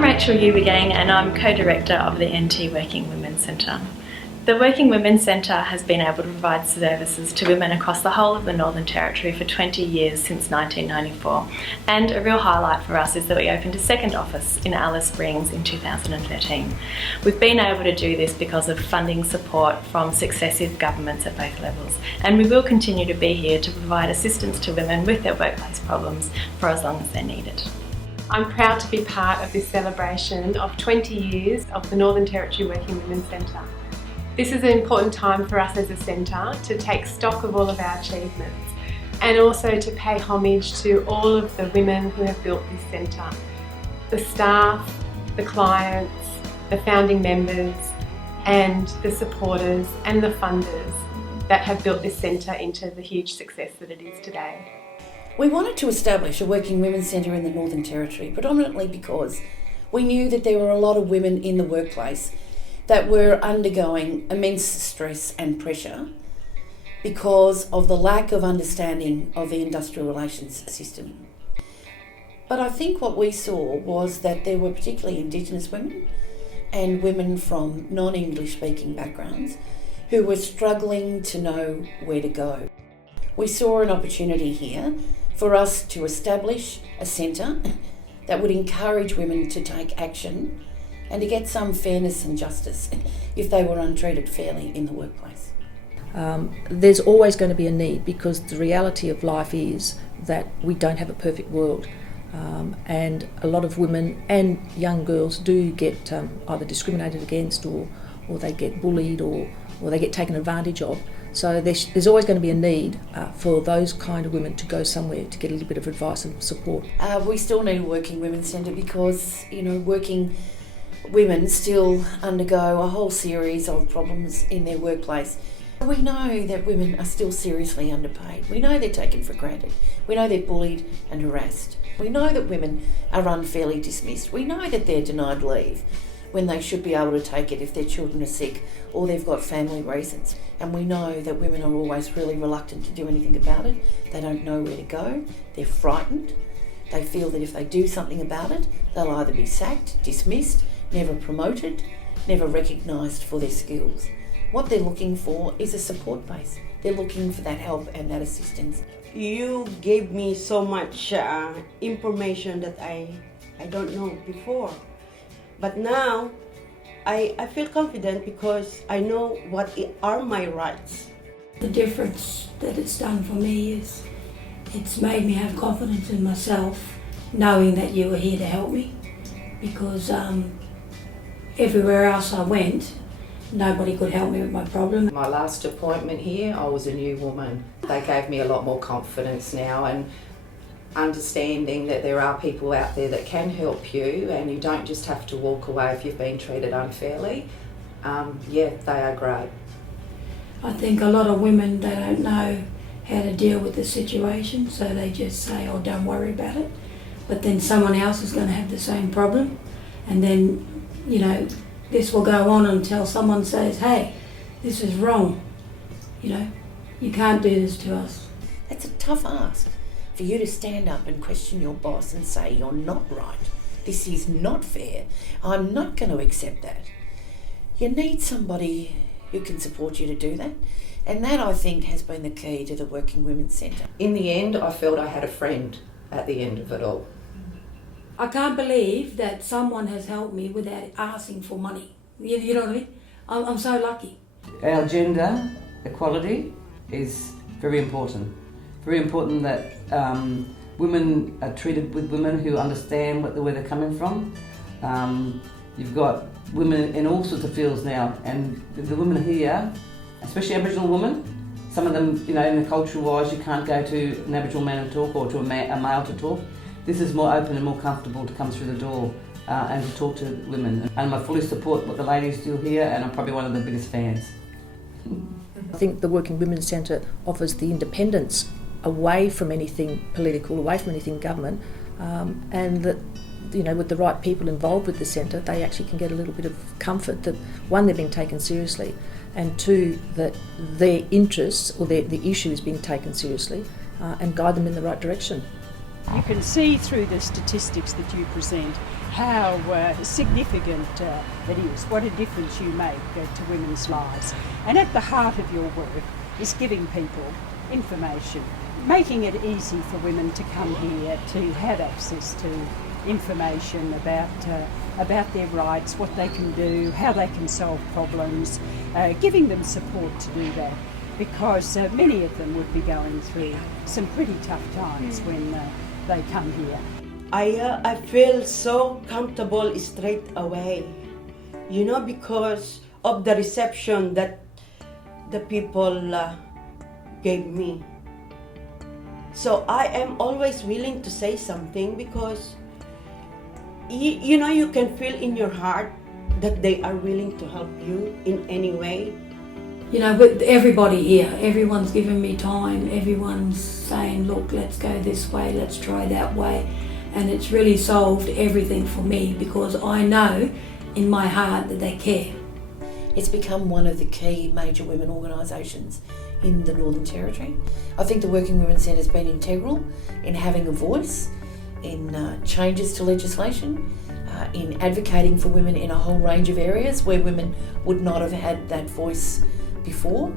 I'm Rachel Eubergang and I'm co-director of the NT Working Women's Centre. The Working Women's Centre has been able to provide services to women across the whole of the Northern Territory for 20 years since 1994, and a real highlight for us is that we opened a second office in Alice Springs in 2013. We've been able to do this because of funding support from successive governments at both levels, and we will continue to be here to provide assistance to women with their workplace problems for as long as they're needed. I'm proud to be part of this celebration of 20 years of the Northern Territory Working Women's Centre. This is an important time for us as a centre to take stock of all of our achievements and also to pay homage to all of the women who have built this centre. The staff, the clients, the founding members and the supporters and the funders that have built this centre into the huge success that it is today. We wanted to establish a Working Women's Centre in the Northern Territory, predominantly because we knew that there were a lot of women in the workplace that were undergoing immense stress and pressure because of the lack of understanding of the industrial relations system. But I think what we saw was that there were particularly Indigenous women and women from non-English speaking backgrounds who were struggling to know where to go. We saw an opportunity here for us to establish a centre that would encourage women to take action and to get some fairness and justice if they were untreated fairly in the workplace. There's always going to be a need because the reality of life is that we don't have a perfect world, and a lot of women and young girls do get either discriminated against or they get bullied or they get taken advantage of. So there's always going to be a need for those kind of women to go somewhere to get a little bit of advice and support. We still need a Working Women's Centre because, working women still undergo a whole series of problems in their workplace. We know that women are still seriously underpaid. We know they're taken for granted. We know they're bullied and harassed. We know that women are unfairly dismissed. We know that they're denied leave when they should be able to take it if their children are sick or they've got family reasons. And we know that women are always really reluctant to do anything about it. They don't know where to go. They're frightened. They feel that if they do something about it, they'll either be sacked, dismissed, never promoted, never recognised for their skills. What they're looking for is a support base. They're looking for that help and that assistance. You gave me so much information that I don't know before. But now I feel confident because I know what are my rights. The difference that it's done for me is it's made me have confidence in myself, knowing that you were here to help me, because everywhere else I went, nobody could help me with my problem. My last appointment here, I was a new woman. They gave me a lot more confidence now and understanding that there are people out there that can help you and you don't just have to walk away if you've been treated unfairly. They are great. I think a lot of women, they don't know how to deal with the situation, so they just say, oh, don't worry about it. But then someone else is going to have the same problem, and then, this will go on until someone says, hey, this is wrong. You can't do this to us. That's a tough ask, for you to stand up and question your boss and say, you're not right. This is not fair. I'm not going to accept that. You need somebody who can support you to do that. And that, I think, has been the key to the Working Women's Centre. In the end, I felt I had a friend at the end of it all. I can't believe that someone has helped me without asking for money. You know what I mean? I'm so lucky. Our gender equality is very important. Very important that women are treated with women who understand where they're coming from. You've got women in all sorts of fields now, and the women here, especially Aboriginal women, some of them, in the cultural wise, you can't go to an Aboriginal man and talk, or to a male to talk. This is more open and more comfortable to come through the door and to talk to women. And I fully support what the ladies do here, and I'm probably one of the biggest fans. I think the Working Women's Centre offers the independence away from anything political, away from anything government, and that, with the right people involved with the centre, they actually can get a little bit of comfort that, one, they're being taken seriously, and two, that their interests or the issue is being taken seriously and guide them in the right direction. You can see through the statistics that you present how significant it is, what a difference you make to women's lives. And at the heart of your work is giving people information, making it easy for women to come here to have access to information about their rights, what they can do, how they can solve problems, giving them support to do that, because many of them would be going through some pretty tough times when they come here. I feel so comfortable straight away, because of the reception that the people gave me. So I am always willing to say something because you can feel in your heart that they are willing to help you in any way. With everybody here, everyone's given me time, everyone's saying, look, let's go this way, let's try that way. And it's really solved everything for me because I know in my heart that they care. It's become one of the key major women organisations in the Northern Territory. I think the Working Women's Centre has been integral in having a voice, in changes to legislation, in advocating for women in a whole range of areas where women would not have had that voice before.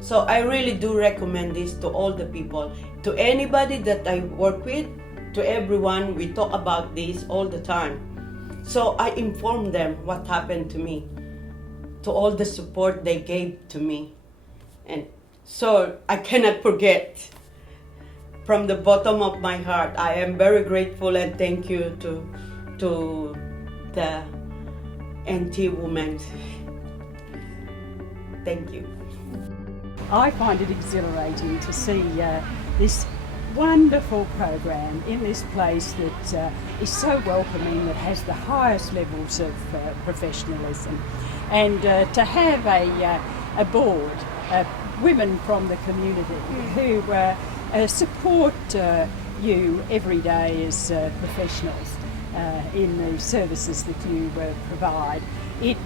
So I really do recommend this to all the people, to anybody that I work with, to everyone. We talk about this all the time. So I inform them what happened to me, to all the support they gave to me. And so I cannot forget. From the bottom of my heart, I am very grateful and thank you to the NT women. Thank you. I find it exhilarating to see this wonderful program in this place that is so welcoming, that has the highest levels of professionalism, and to have a board, women from the community who support you every day as professionals in the services that you provide. It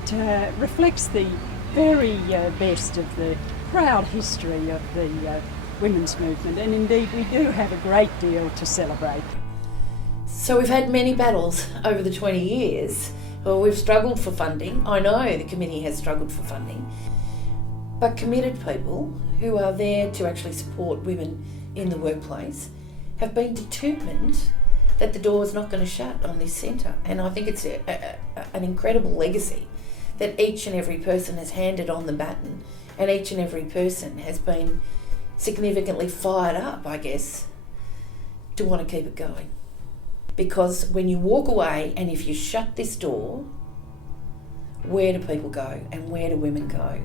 reflects the very best of the proud history of the women's movement, and indeed we do have a great deal to celebrate. So we've had many battles over the 20 years. Well, we've struggled for funding. I know the committee has struggled for funding, but committed people who are there to actually support women in the workplace have been determined that the door is not going to shut on this centre. And I think it's an incredible legacy that each and every person has handed on the baton, and each and every person has been significantly fired up, I guess, to want to keep it going. Because when you walk away and if you shut this door, where do people go and where do women go?